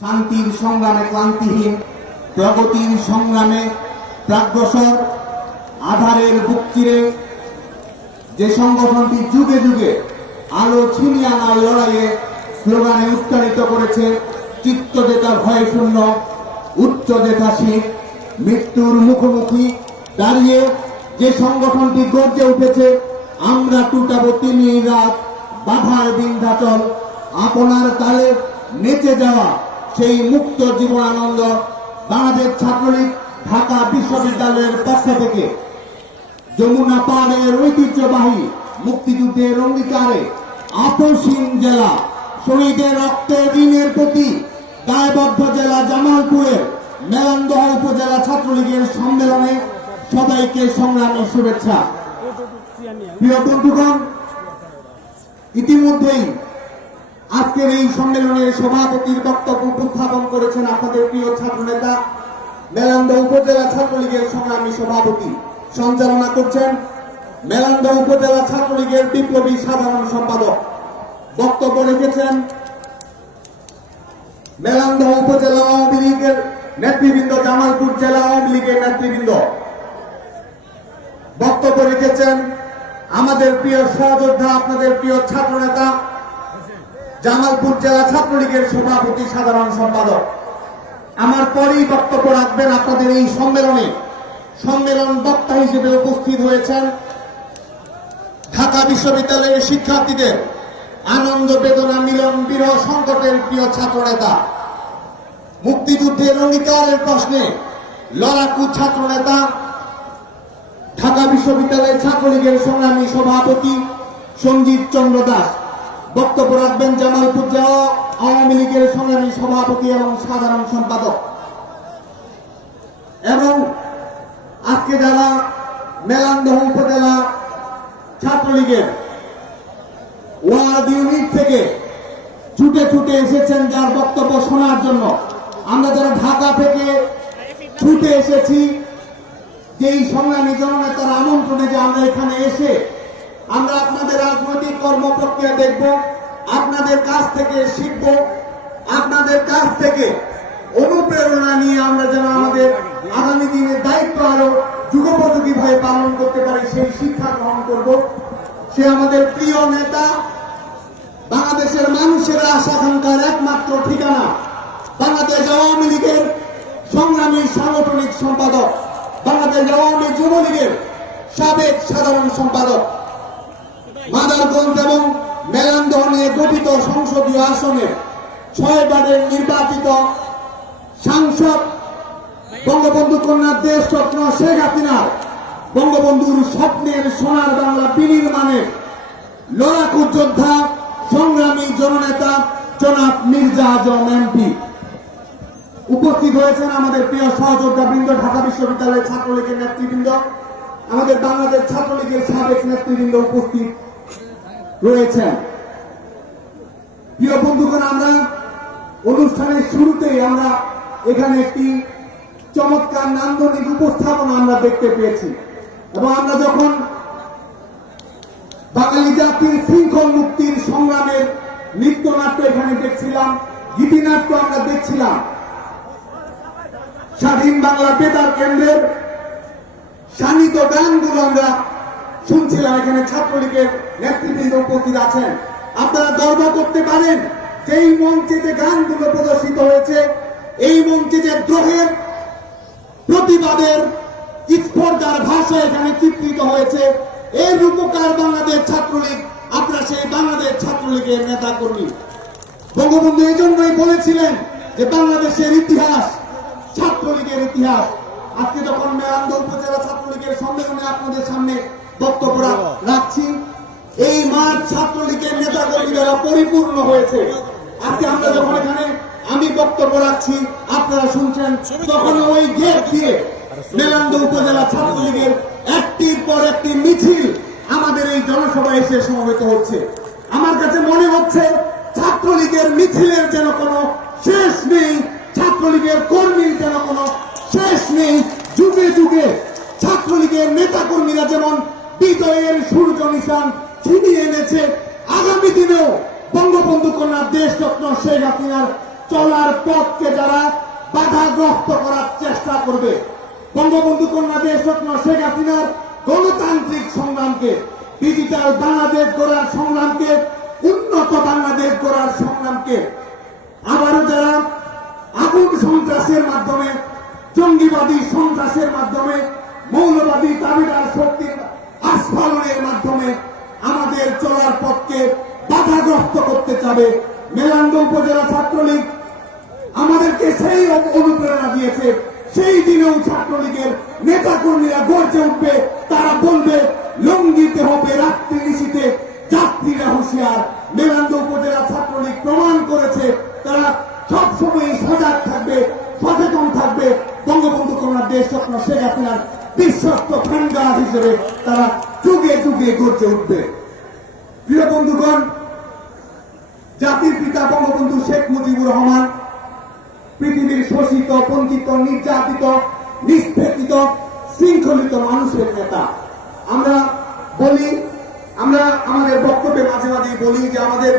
শান্তির সংগ্রামে ক্লান্তিহীন, প্রগতির সংগ্রামে প্রাগ্রসর আধারের বুক চিরে যে সংগঠনটি যুগে যুগে আলো ছিনিয়ে আনার লড়াইয়ে স্লোগানে উচ্চারিত করেছে চিত্ত জেতার ভয় শূন্য উচ্চ শীত মৃত্যুর মুখোমুখি দাঁড়িয়ে যে সংগঠনটি গর্জে উঠেছে, আমরা টুটাবো তিনি রাত, বাধার বিন্ধ্যাচল, আপনার তালে নেচে যাওয়া সেই মুক্ত জীবনানন্দ বাংলাদেশ ছাত্রলীগ ঢাকা বিশ্ববিদ্যালয়ের পক্ষ থেকে যমুনা পাহাড়ের ঐতিহ্যবাহী মুক্তিযুদ্ধের অঙ্গীকারে আপসীন জেলা, শহীদের রক্তের ঋণের প্রতি দায়বদ্ধ জেলা জামালপুরের মেলান্দহ উপজেলা ছাত্রলীগের সম্মেলনে সবাইকে সংগ্রামী শুভেচ্ছা। প্রিয় বন্ধুগণ, ইতিমধ্যেই আজকের এই সম্মেলনের সভাপতির বক্তব্য উপস্থাপন করেছেন আপনাদের প্রিয় ছাত্র নেতা মেলান্দ উপজেলা ছাত্রলীগের সংগ্রামী সভাপতি সঞ্চালনা করছেন মেলান্দ উপজেলা ছাত্রলীগের বিপ্লবী সাধারণ সম্পাদক। বক্তব্য রেখেছেন মেলান্দ উপজেলা আওয়ামী লীগের নেতৃবৃন্দ, জামালপুর জেলা আওয়ামী লীগের নেতৃবৃন্দ। বক্তব্য রেখেছেন আমাদের প্রিয় সহযোদ্ধা, আপনাদের প্রিয় ছাত্র নেতা জামালপুর জেলা ছাত্রলীগের সভাপতি সাধারণ সম্পাদক। আমার পরেই বক্তব্য রাখবেন আপনাদের এই সম্মেলনে। সম্মেলন বক্তা হিসেবে উপস্থিত হয়েছেন ঢাকা বিশ্ববিদ্যালয়ের শিক্ষার্থীদের আনন্দ বেদনা মিলন বিরহ সংকটের প্রিয় ছাত্র নেতা মুক্তিযুদ্ধের অঙ্গীকারের প্রশ্নে লড়াকু ছাত্র নেতা ঢাকা বিশ্ববিদ্যালয়ের ছাত্রলীগের সংগ্রামী সভাপতি সঞ্জিত চন্দ্র দাস। বক্তব্য রাখবেন জামালপুর জেলা আওয়ামী লীগের সংগ্রামী সভাপতি এবং সাধারণ সম্পাদক। এবং আজকে যারা মেলান্দহ উপজেলা ছাত্রলীগের ওয়ার্ড ইউনিট থেকে ছুটে ছুটে এসেছেন যার বক্তব্য শোনার জন্য, আমরা যারা ঢাকা থেকে ছুটে এসেছি, যেই সংগ্রামী জননেতার আমন্ত্রণে যে আমরা এখানে এসে আমরা আপনাদের রাজনৈতিক কর্মপ্রক্রিয়া দেখব, আপনাদের কাছ থেকে শিখব, আপনাদের কাছ থেকে অনুপ্রেরণা নিয়ে আমরা যেন আমাদের আগামী দিনের দায়িত্ব আরও যুগোপযোগী ভাবে পালন করতে পারি, সেই শিক্ষা গ্রহণ করব। সে আমাদের প্রিয় নেতা, বাংলাদেশের মানুষের আশা আকাঙ্ক্ষার একমাত্র ঠিকানা, বাংলাদেশ আওয়ামী লীগের সংগ্রামী সাংগঠনিক সম্পাদক, বাংলাদেশ আওয়ামী যুবলীগের সাবেক সাধারণ সম্পাদক। মাদারগঞ্জ এবং মেলান্দহ নিয়ে গঠিত সংসদীয় আসনে ছয় বারের নির্বাচিত সাংসদ বঙ্গবন্ধু কন্যা দেশ রত্ন শেখ হাসিনার বঙ্গবন্ধুর স্বপ্নের সোনার বাংলা বিনির্মাণের লড়াকু যোদ্ধা সংগ্রামী জননেতা জনাব মির্জা আজম এমপি। উপস্থিত হয়েছেন আমাদের প্রিয় সহযোদ্ধা বৃন্দ, ঢাকা বিশ্ববিদ্যালয়ের ছাত্রলীগের নেতৃবৃন্দ, আমাদের বাংলাদেশ ছাত্রলীগের সাবেক নেতৃবৃন্দ উপস্থিত। রয়েছেন প্রিয় বন্ধুগণ, আমরা অনুষ্ঠানের শুরুতেই আমরা এখানে একটি চমৎকার নান্দনিক উপস্থাপনা আমরা দেখতে পেয়েছি। এবং আমরা যখন বাঙালি জাতির শৃঙ্খল মুক্তির সংগ্রামের নৃত্যনাট্য এখানে দেখছিলাম, গীতিনাট্য আমরা দেখছিলাম। স্বাধীন বাংলা বেতার কেন্দ্রের শানিত গানগুলো আমরা শুনছিলাম এখানে ছাত্রলীগের নেতৃবৃন্দ উপস্থিত আছেন। আপনারা গর্ব করতে পারেন যে এই মঞ্চে যে গানগুলো প্রদর্শিত হয়েছে, এই মঞ্চে যে দ্রোহের প্রতিবাদের স্পর্ধার ভাষা এখানে চিত্রিত হয়েছে। এর রূপকার বাংলাদেশ ছাত্রলীগ, আপনারা সেই বাংলাদেশ ছাত্রলীগের নেতা কর্মী বঙ্গবন্ধু এই জন্যই বলেছিলেন যে বাংলাদেশের ইতিহাস ছাত্রলীগের ইতিহাস। আজকে যখন মেয়ান্দ উপজেলা ছাত্রলীগের সম্মেলনে আপনাদের সামনে বক্তব্য রাখছি। এই মাঠ ছাত্রলীগের নেতা কর্মীরা পরিপূর্ণ হয়েছে। আজকে আমরা যখন এখানে আমি বক্তব্য রাখছি, আপনারা শুনছেন, তখন ওই গেট দিয়ে মেলান্দ উপজেলা ছাত্রলীগের একটির পর একটি মিছিল আমাদের এই জনসভায় এসে সমবেত হচ্ছে। আমার কাছে মনে হচ্ছে ছাত্রলীগের মিছিলের যেন কোনো শেষ নেই, ছাত্রলীগের কর্মীর যেন কোনো শেষ নেই। যুগে যুগে ছাত্রলীগের নেতা কর্মীরা যেমন বিজয়ের সূর্য নিশান ছিনিয়ে এনেছে। আগামী দিনেও বঙ্গবন্ধু কন্যা দেশ রত্ন শেখ হাসিনার চলার পথকে যারা বাধাগ্রস্ত করার চেষ্টা করবে। বঙ্গবন্ধু কন্যা দেশরত্ন শেখ হাসিনার গণতান্ত্রিক সংগ্রামকে ডিজিটাল বাংলাদেশ গড়ার সংগ্রামকে, উন্নত বাংলাদেশ গড়ার সংগ্রামকে, আবারও যারা আগুন সন্ত্রাসের মাধ্যমে, জঙ্গিবাদী সন্ত্রাসের মাধ্যমে, মৌলবাদী দাবিদার শক্তির আস্ফালনের মাধ্যমে আমাদের চলার পথকে বাধাগ্রস্ত করতে চাবে। মেলান্দ উপজেলা ছাত্রলীগ আমাদেরকে সেই অনুপ্রেরণা দিয়েছে। সেই দিনেও ছাত্রলীগের নেতা কর্মীরা গর্জে উঠবে। তারা বলবে, লঙ্গিতে হবে রাত্রি নিশীতে যাত্রীরা হুঁশিয়ার। মেলান্দ উপজেলা ছাত্রলীগ প্রমাণ করেছে, তারা সবসময় সজাগ থাকবে, সচেতন থাকবে। বঙ্গবন্ধু কন্যার দেশ স্বপ্ন শেখ হাসিনার বিশ্বস্ত ফ্যানগার্ড হিসেবে তারা যুগে যুগে গর্জে উঠবে। প্রিয় বন্ধুগণ, জাতির পিতা বঙ্গবন্ধু শেখ মুজিবুর রহমান, পৃথিবীর শোষিত, বঞ্চিত, নির্যাতিত, নিষ্পেষিত, শৃঙ্খলিত মানুষের নেতা। আমরা বলি, আমরা আমাদের বক্তব্যে মাঝে মাঝে বলি যে আমাদের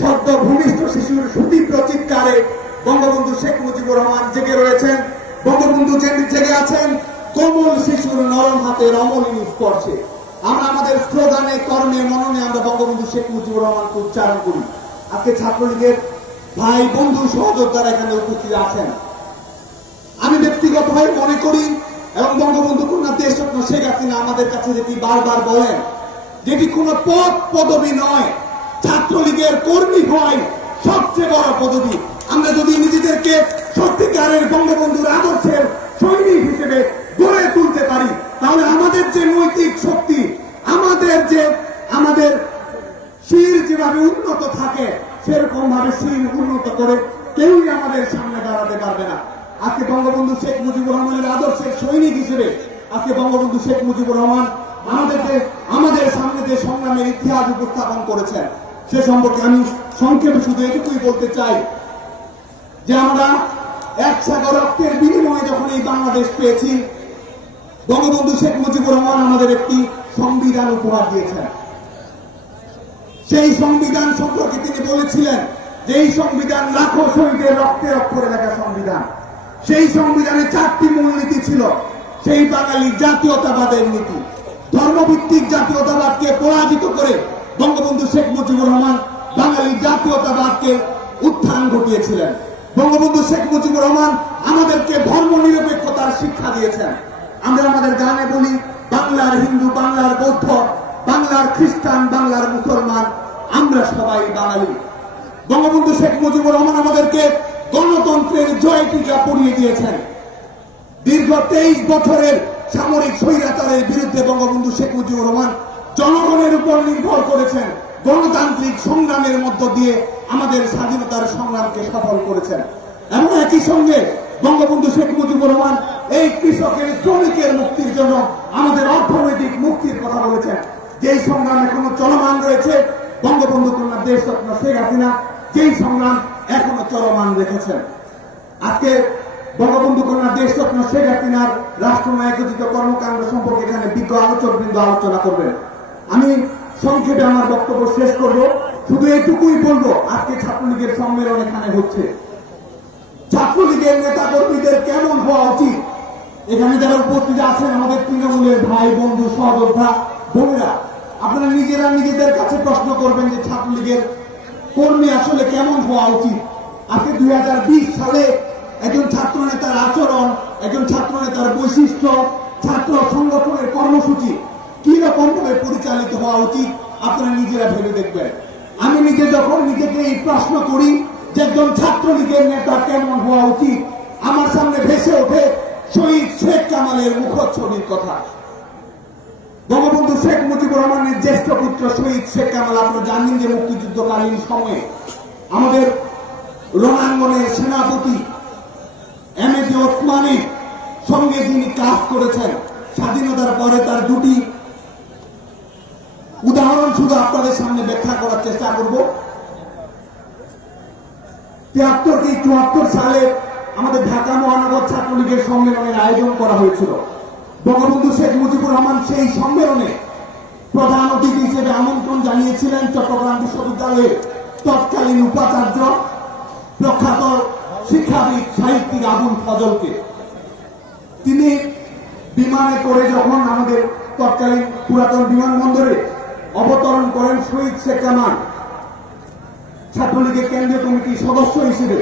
সদ্য ভূমিষ্ঠ শিশুর সুতীব্র চিৎকারে বঙ্গবন্ধু শেখ মুজিবুর রহমান জেগে রয়েছেন। বঙ্গবন্ধু জেগে আছেন। কোমল শিশুর নরম হাতের অমলিনী স্পর্শে আমরা আমাদের স্লোগানে, কর্মে, মননে আমরা বঙ্গবন্ধু শেখ মুজিবুর রহমানকে উচ্চারণ করি। আজকে ছাত্রলীগের ভাই, বন্ধু, সহযোদ্ধারা এখানে উপস্থিত আছেন। আমি ব্যক্তিগতভাবে মনে করি, এবং বঙ্গবন্ধু কন্যা দেশরত্ন শেখ হাসিনা আমাদের কাছে যেটি বারবার বলেন, যেটি কোনো পদ পদবি নয়। ছাত্রলীগের কর্মী হওয়াই সবচেয়ে বড় পদবি। আমরা যদি নিজেদেরকে সত্যিকারের বঙ্গবন্ধুর আদর্শের সৈনিক হিসেবে গড়ে তুলতে পারি। তাহলে আমাদের যে নৈতিক শক্তি, আমাদের যে, আমাদের শির যেভাবে উন্নত থাকে সেরকম ভাবে শির উন্নত করে কেউই আমাদের সামনে দাঁড়াতে পারবে না। আজকে বঙ্গবন্ধু শেখ মুজিবুর রহমানের আদর্শের সৈনিক হিসেবে আজকে বঙ্গবন্ধু শেখ মুজিবুর রহমান আমাদেরকে, আমাদের সামনে যে সংগ্রামের ইতিহাস উপস্থাপন করেছেন, সে সম্পর্কে আমি সংক্ষেপে শুধু এটুকুই বলতে চাই যে আমরা এক সাগর রক্তের বিনিময়ে যখন এই বাংলাদেশ পেয়েছি বঙ্গবন্ধু শেখ মুজিবুর রহমান আমাদের একটি সংবিধান উপহার দিয়েছেন। সেই সংবিধান সম্পর্কে তিনি বলেছিলেন যে এই সংবিধান লাখো শহীদের রক্তের অক্ষরে লেখা সংবিধান। সেই সংবিধানে চারটি মূলনীতি ছিল, সেই বাঙালি জাতীয়তাবাদের নীতি। ধর্মভিত্তিক জাতীয়তাবাদকে পরাজিত করে বঙ্গবন্ধু শেখ মুজিবুর রহমান বাঙালি জাতীয়তাবাদকে উত্থান ঘটিয়েছিলেন। বঙ্গবন্ধু শেখ মুজিবুর রহমান আমাদেরকে ধর্ম নিরপেক্ষতার শিক্ষা দিয়েছেন। আমরা আমাদের গানে বলি, বাংলার হিন্দু, বাংলার বৌদ্ধ, বাংলার খ্রিস্টান, বাংলার মুসলমান, আমরা সবাই বাঙালি। বঙ্গবন্ধু শেখ মুজিবুর রহমান আমাদেরকে গণতন্ত্রের জয় টিকা পড়িয়ে দিয়েছেন। দীর্ঘ তেইশ বছরের সামরিক স্বৈরাচারের বিরুদ্ধে বঙ্গবন্ধু শেখ মুজিবুর রহমান জনগণের উপর নির্ভর করেছেন, গণতান্ত্রিক সংগ্রামের মধ্য দিয়ে আমাদের স্বাধীনতার সংগ্রামকে সফল করেছেন। এবং একই সঙ্গে বঙ্গবন্ধু শেখ মুজিবুর রহমান এই কৃষকের, শ্রমিকের মুক্তির জন্য আমাদের অর্থনৈতিক মুক্তির কথা বলেছেন। যেই সংগ্রাম এখনও চলমান রয়েছে, বঙ্গবন্ধু কন্যা দেশরত্ন শেখ হাসিনা যেই সংগ্রাম এখনও চলমান রেখেছেন। আজকে বঙ্গবন্ধু কন্যা দেশরত্ন শেখ হাসিনার রাষ্ট্রনায়কোচিত কর্মকাণ্ড সম্পর্কে এখানে বিজ্ঞ আলোচক বৃন্দ আলোচনা করবেন। আমি সংক্ষেপে আমার বক্তব্য শেষ করব। শুধু এটুকুই বলব, আজকে ছাত্রলীগের সম্মেলন এখানে হচ্ছে। ছাত্রলীগের নেতা কর্মীদের কেমন হওয়া উচিত? এখানে যারা উপস্থিত আছেন, আমাদের তৃণমূলের ভাই, বন্ধু, সহযোদ্ধা, বোনেরা, আপনারা নিজেরা নিজেদের কাছে প্রশ্ন করবেন যে ছাত্রলীগের কর্মী আসলে কেমন হওয়া উচিত? আজকে দুই সালে একজন ছাত্র নেতার আচরণ, একজন ছাত্র নেতার বৈশিষ্ট্য, ছাত্র সংগঠনের কর্মসূচি কি রকম ভাবে পরিচালিত হওয়া উচিত? আপনারা নিজেরা ভেবে দেখবেন। আমি নিজে যখন নিজেকে এই প্রশ্ন করি যে একজন ছাত্রলীগের নেতা কেমন হওয়া উচিত? আমার সামনে ভেসে ওঠে শহীদ শেখ কামালের মুখচ্ছবির কথা। বঙ্গবন্ধু শেখ মুজিবুর রহমানের জ্যেষ্ঠ পুত্র শহীদ শেখ কামাল আপনারা জানেন যে মুক্তিযুদ্ধকালীন সময়ে আমাদের রণাঙ্গনের সেনাপতি এম এ জি সঙ্গে যিনি কাজ করেছেন, স্বাধীনতার পরে তার দুটি উদাহরণ শুধু আপনাদের সামনে ব্যাখ্যা করার চেষ্টা করব। তিয়াত্তর কি চুয়াত্তর সালে আমাদের ঢাকা মহানগর ছাত্রলীগের সম্মেলনের আয়োজন করা হয়েছিল। বঙ্গবন্ধু শেখ মুজিবুর রহমান সেই সম্মেলনে প্রধান অতিথি হিসেবে আমন্ত্রণ জানিয়েছিলেন চট্টগ্রাম বিশ্ববিদ্যালয়ের তৎকালীন উপাচার্য প্রখ্যাত শিক্ষাবিদ সাহিত্যিক আবুল ফজলকে। তিনি বিমানে করে যখন আমাদের তৎকালীন পুরাতন বিমানবন্দরে অবতরণ করেন শহীদ শেখ কামাল ছাত্রলীগের কেন্দ্রীয় কমিটির সদস্য হিসেবে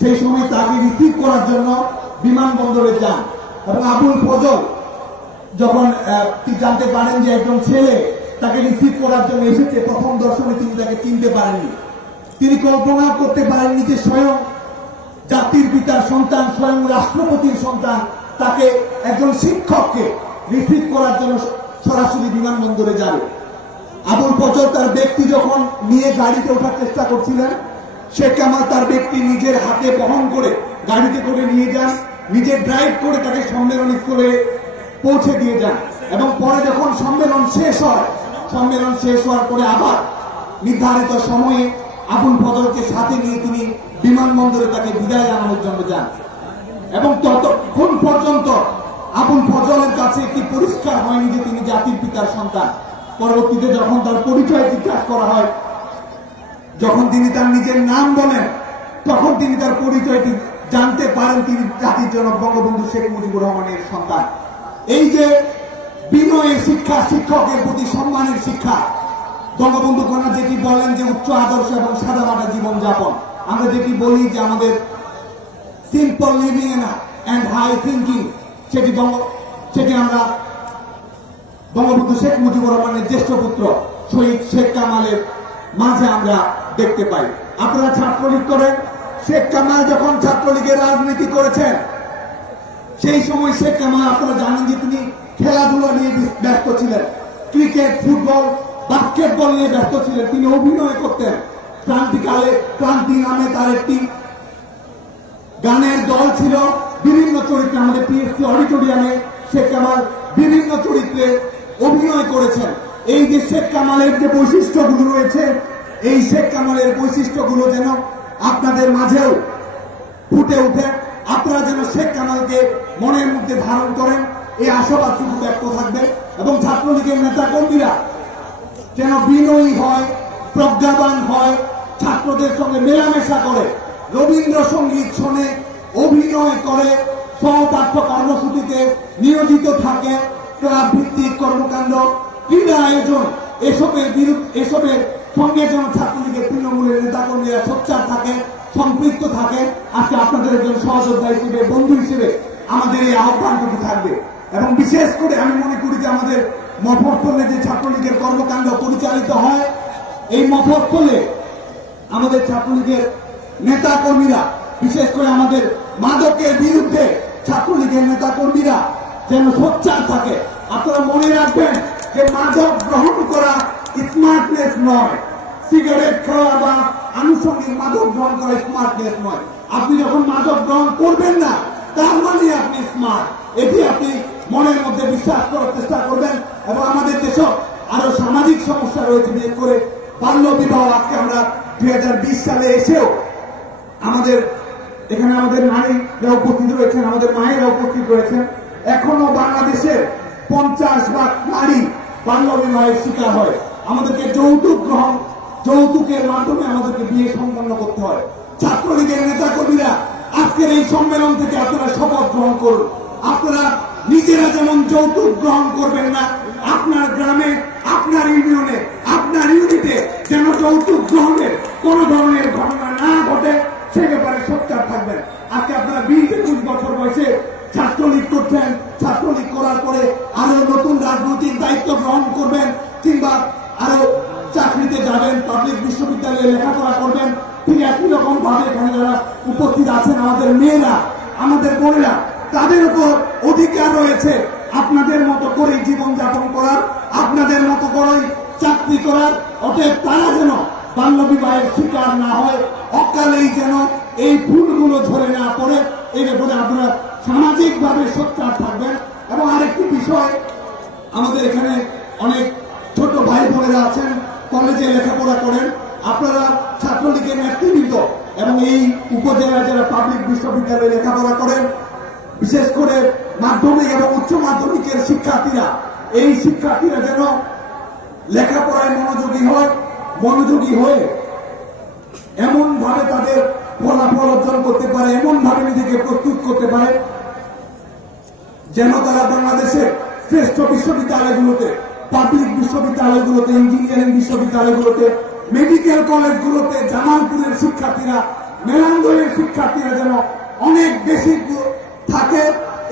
সেই সময় তাকে রিসিভ করার জন্য বিমানবন্দরে যান। এবং আবুল ফজল যখন জানতে পারেন যে একজন ছেলে তাকে রিসিভ করার জন্য এসেছে, প্রথম দর্শনে তিনি তাকে চিনতে পারেননি। তিনি কল্পনা করতে পারেননি যে স্বয়ং জাতির পিতার সন্তান, স্বয়ং রাষ্ট্রপতির সন্তান তাকে একজন শিক্ষককে রিসিভ করার জন্য সরাসরি বিমানবন্দরে যাবে। আবুল ফজল তার ব্যক্তি যখন নিয়ে গাড়িতে ওঠার চেষ্টা করছিলেন শেখ কামাল তার ব্যক্তি নিজের হাতে বহন করে গাড়িতে করে নিয়ে যান নিজে ড্রাইভ করে তাকে সম্মেলন স্থলে পৌঁছে দিয়ে যান। এবং পরে যখন সম্মেলন শেষ হয়, সম্মেলন শেষ হওয়ার পরে আবার নির্ধারিত সময়ে আবুল ফজলকে সাথে নিয়ে তিনি বিমানবন্দরে তাকে বিদায় জানানোর জন্য যান। এবং ততক্ষণ পর্যন্ত আবুল ফজলের কাছে একটি পরিষ্কার হয়নি যে তিনি জাতির পিতার সন্তান। পরবর্তীতে যখন তার পরিচয় জিজ্ঞাসা করা হয়, যখন তিনি তার নিজের নাম বলেন, তখন তিনি তার পরিচয়টি জানতে পারেন তিনি জাতির জনক বঙ্গবন্ধু শেখ মুজিবুর রহমানের সন্তান। এই যে বিনয়ের শিক্ষা, শিক্ষকের প্রতি সম্মানের শিক্ষা, বঙ্গবন্ধু কন্যা যেটি বলেন যে উচ্চ আদর্শ এবং সাদামাটা জীবন যাপন আমরা যেটি বলি যে আমাদের simple living and high thinking সেটি সেটি আমরা বঙ্গবন্ধু শেখ মুজিবুর রহমানের জ্যেষ্ঠ পুত্র শহীদ শেখ কামালের মাঝে আমরা দেখতে পাই। আপনারা ছাত্রলীগ করেন, শেখ কামাল যখন ছাত্রলীগের রাজনীতি করেছেন, সেই সময় শেখ কামাল, আপনারা জানেন যে তিনি খেলাধুলা নিয়ে ব্যস্ত ছিলেন, ক্রিকেট, ফুটবল, বাস্কেটবল নিয়ে ব্যস্ত ছিলেন, তিনি অভিনয় করতেন। ক্রান্তিকালে ক্রান্তি নামে তার একটি গানের দল ছিল। বিভিন্ন চরিত্রে আমাদের পিএসসি অডিটোরিয়ামে শেখ কামাল বিভিন্ন চরিত্রে অভিনয় করেছেন। এই যে শেখ কামালের যে বৈশিষ্ট্যগুলো রয়েছে, এই শেখ কামালের বৈশিষ্ট্যগুলো যেন আপনাদের মাঝেও ফুটে উঠে, আপনারা যেন শেখ কামালকে মনের মধ্যে ধারণ করেন, এই আশাবাদ শুধু ব্যক্ত থাকবে। এবং ছাত্রলীগের নেতা কর্মীরা যেন বিনয়ী হয়, প্রজ্ঞাবান হয়, ছাত্রদের সঙ্গে মেলামেশা করে, রবীন্দ্রসঙ্গীত শোনে, অভিনয় করে, সহপাঠ্য কর্মসূচিতে নিয়োজিত থাকে ক্লাব কর্মকাণ্ড, ক্রীড়া আয়োজন, এসবের বিরুদ্ধে, এসবের সঙ্গে যেন ছাত্রলীগের তৃণমূলের নেতাকর্মীরা সোচ্চার থাকে, সম্পৃক্ত থাকে, আজকে আপনাদের একজন সহযোদ্ধা হিসেবে, বন্ধু হিসেবে আমাদের এই আহ্বানটুকু থাকবে। এবং বিশেষ করে আমি মনে করি যে আমাদের মফস্বলে যে ছাত্রলীগের কর্মকাণ্ড পরিচালিত হয়, এই মফস্বলে আমাদের ছাত্রলীগের নেতা কর্মীরা বিশেষ করে আমাদের মাদকের বিরুদ্ধে ছাত্রলীগের নেতা কর্মীরা যেন সোচ্চার থাকে। আপনারা মনে রাখবেন যে মাদক গ্রহণ করা স্মার্টনেস নয়। সিগারেট খাওয়া বা আনুষঙ্গিক মাদক গ্রহণ করা স্মার্টনেস নয়। আপনি যখন মাদক গ্রহণ করবেন না, তার মানে আপনি স্মার্ট এটি আপনি মনের মধ্যে বিশ্বাস করার চেষ্টা করবেন এবং আমাদের দেশে আরও সামাজিক সমস্যা রয়েছে, বিশেষ করে বাল্য বিবাহ আজকে আমরা দুই হাজার বিশ সালে এসেও আমাদের, এখানে আমাদের নারীরা উপস্থিত রয়েছেন, আমাদের মায়েরা উপস্থিত রয়েছেন। এখনও বাংলাদেশের পঞ্চাশ ভাগ নারী বাল্য বিবাহের শিকার হয়। আমাদেরকে যৌতুক গ্রহণ, যৌতুকের মাধ্যমে আমাদেরকে বিয়ে সম্পন্ন করতে হয়। ছাত্রলীগের নেতা কর্মীরা আজকের এই সম্মেলন থেকে আপনারা শপথ গ্রহণ করুন। আপনারা নিজেরা যেমন যৌতুক গ্রহণ করবেন না, আপনার গ্রামে, আপনার ইউনিয়নে, আপনার ইউনিটে যেন যৌতুক গ্রহণের কোন ধরনের ঘটনা না ঘটে, সে ব্যাপারে সোচ্চার থাকবেন আজকে আপনারা বিশ একুশ বছর বয়সে ছাত্রলীগ করছেন করার পরে আরও নতুন রাজনৈতিক দায়িত্ব গ্রহণ করবেন, কিংবা আরও চাকরিতে যাবেন পাবলিক বিশ্ববিদ্যালয়ে লেখাপড়া করবেন, ঠিক একই রকম ভাবে এখানে যারা উপস্থিত আছেন আমাদের মেয়েরা, আমাদের বোনেরা, তাদের উপর অধিকার রয়েছে আপনাদের মতো করে জীবন যাপন করার, আপনাদের মতো করেই চাকরি করার, অতএব তারা যেন বাল্য বিবাহের শিকার না হয়, অকালেই যেন এই ফুলগুলো ঝরে না পড়ে এই ব্যাপারে আপনারা সামাজিকভাবে সোচ্চার থাকবেন। এবং আরেকটি বিষয়, আমাদের এখানে অনেক ছোট ভাই বোনেরা আছেন কলেজে লেখাপড়া করেন। আপনারা ছাত্রলীগের নেতৃবৃন্দ এবং এই উপজেলায় যারা পাবলিক বিশ্ববিদ্যালয়ে লেখাপড়া করেন, বিশেষ করে মাধ্যমিক এবং উচ্চ মাধ্যমিকের শিক্ষার্থীরা, এই শিক্ষার্থীরা যেন লেখাপড়ায় মনোযোগী হয়, মনোযোগী হয়ে এমন ভাবে তাদের ফলাফল অর্জন করতে পারে এমন ভাবে নিজেকে প্রস্তুত করতে পারে যেন তারা বাংলাদেশের শ্রেষ্ঠ বিশ্ববিদ্যালয়গুলোতে পাবলিক বিশ্ববিদ্যালয়গুলোতে ইঞ্জিনিয়ারিং বিশ্ববিদ্যালয়গুলোতে মেডিকেল কলেজগুলোতে জামালপুরের শিক্ষার্থীরা, মেলান্দরের শিক্ষার্থীরা যেন অনেক বেশি থাকে।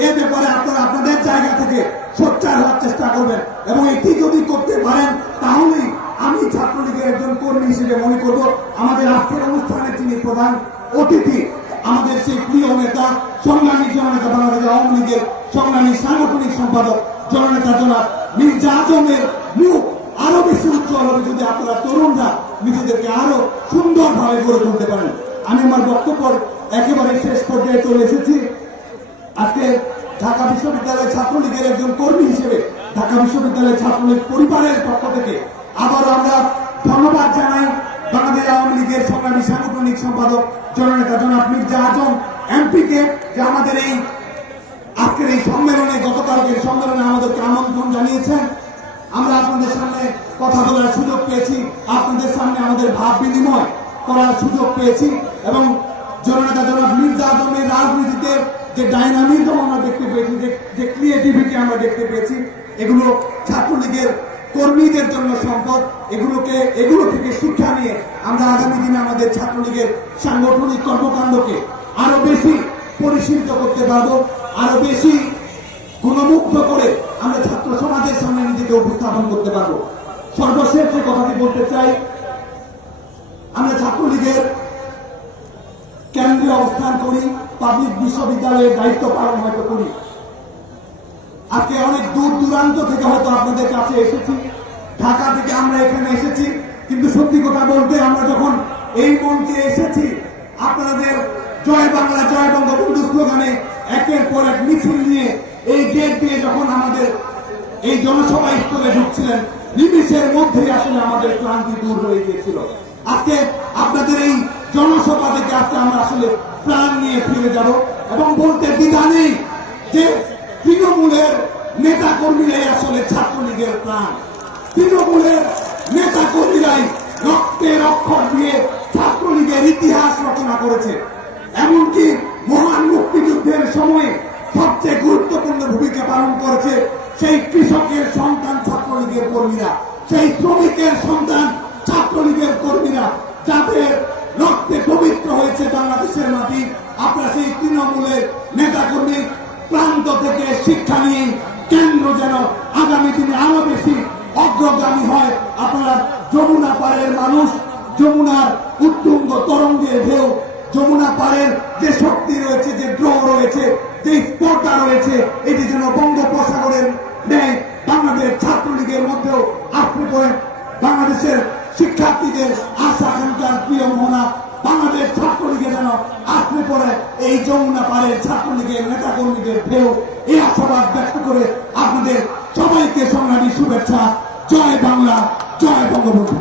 এ ব্যাপারে আপনারা আপনাদের জায়গা থেকে সোচ্চার হওয়ার চেষ্টা করবেন এবং এটি যদি করতে পারেন, তাহলেই আমি ছাত্রলীগের একজন কর্মী হিসেবে মনে করব, আমাদের আজকের অনুষ্ঠানে তিনি প্রধান অতিথি, আমাদের সেই প্রিয় নেতা, সংগ্রামী জননেতা বাংলাদেশ আওয়ামী লীগের সংগ্রামী সাংগঠনিক সম্পাদক জননেতা জনাব মির্জা আজমের মুখ আরও বেশি উজ্জ্বল হবে যদি আপনারা তরুণরা নিজেদেরকে আরও সুন্দরভাবে গড়ে তুলতে পারেন। আমি আমার বক্তব্য একেবারে শেষ পর্যায়ে চলে এসেছি। আজকে ঢাকা বিশ্ববিদ্যালয় ছাত্রলীগের একজন কর্মী হিসেবে ঢাকা বিশ্ববিদ্যালয় ছাত্রলীগ পরিবারের পক্ষ থেকে আবার আমরা ধন্যবাদ জানাই বাংলাদেশ আওয়ামী লীগের সংগ্রামী সাংগঠনিক সম্পাদক জননেতা জনাব মির্জা আজম এমপিকে, যে আমাদের এই আজকের এই সম্মেলনে গতকালকের সম্মেলনে আমাদেরকে আমন্ত্রণ জানিয়েছেন। আমরা আপনাদের সামনে কথা বলার সুযোগ পেয়েছি। আপনাদের সামনে আমাদের ভাব বিনিময় করার সুযোগ পেয়েছি এবং জননেতা জনাব মির্জা আজমের রাজনীতিতে যে ডাইনামিজম আমরা দেখতে পেয়েছি, যে ক্রিয়েটিভিটি আমরা দেখতে পেয়েছি, এগুলো ছাত্রলীগের কর্মীদের জন্য সম্পদ। এগুলোকে, এগুলো থেকে শিক্ষা নিয়ে আমরা আগামী দিনে আমাদের ছাত্রলীগের সাংগঠনিক কর্মকাণ্ডকে আরও বেশি পরিশীলিত করতে পারব। আরও বেশি গুণমুগ্ধ করে আমরা ছাত্র সমাজের সামনে নিজেকে উপস্থাপন করতে পারব। সর্বশেষ যে কথাটি বলতে চাই, আমরা ছাত্রলীগের কেন্দ্রে অবস্থান করি, পাবলিক বিশ্ববিদ্যালয়ের দায়িত্ব পালন হয়তো করি। আজকে অনেক দূর দূরান্ত থেকে হয়তো আপনাদের কাছে এসেছি। ঢাকা থেকে আমরা এখানে এসেছি। কিন্তু সত্যি কথা বলতে আমরা যখন এই মঞ্চে এসেছি, আপনাদের জয় বাংলা, জয় বঙ্গবন্ধু স্লোগানে একের পর এক মিছিল নিয়ে এই গেট দিয়ে যখন আমাদের এই জনসভা স্থলে ঢুকছিলেন, নিমিষের মধ্যেই আসলে আমাদের ক্লান্তি দূর হয়ে গিয়েছিল। আজকে আপনাদের এই জনসভা থেকে আজকে আমরা আসলে প্রাণ নিয়ে ফিরে যাব এবং বলতে দ্বিধা নেই যে তৃণমূলের নেতা কর্মীরাই আসলে ছাত্রলীগের প্রাণ। তৃণমূলের নেতা কর্মীরাই রক্তের অক্ষর দিয়ে ছাত্রলীগের ইতিহাস রচনা করেছে। এমনকি মহান মুক্তিযুদ্ধের সময়ে সবচেয়ে গুরুত্বপূর্ণ ভূমিকা পালন করেছে সেই কৃষকের সন্তান ছাত্রলীগের কর্মীরা, সেই শ্রমিকের সন্তান ছাত্রলীগের কর্মীরা যাদের রক্তে পবিত্র হয়েছে বাংলাদেশের মাটি। আপনারা সেই তৃণমূলের নেতাকর্মী প্রান্ত থেকে শিক্ষা নিয়ে কেন্দ্র যেন আগামী দিনে আরও বেশি অগ্রগামী হয়। আপনারা যমুনা পাড়ের মানুষ, যমুনার উত্তুঙ্গ তরঙ্গের ঢেউ যমুনা পাড়ের যে শক্তি রয়েছে, যে ড্র রয়েছে, যে স্পর্ধা রয়েছে, এটি যেন বঙ্গোপসাগরের ন্যায় বাংলাদেশ ছাত্রলীগের মধ্যেও আসতে পড়ে। বাংলাদেশের শিক্ষার্থীদের আশা আকাঙ্ক্ষার প্রিয় মোহনা, বাংলাদেশ ছাত্রলীগে যেন আসতে পড়ে এই যমুনা পাড়ের ছাত্রলীগের নেতা কর্মীদের ঢেউ। এই আশাবাদ ব্যক্ত করে আপনাদের সবাইকে সংগ্রামী শুভেচ্ছা। জয় বাংলা, জয় বঙ্গবন্ধু।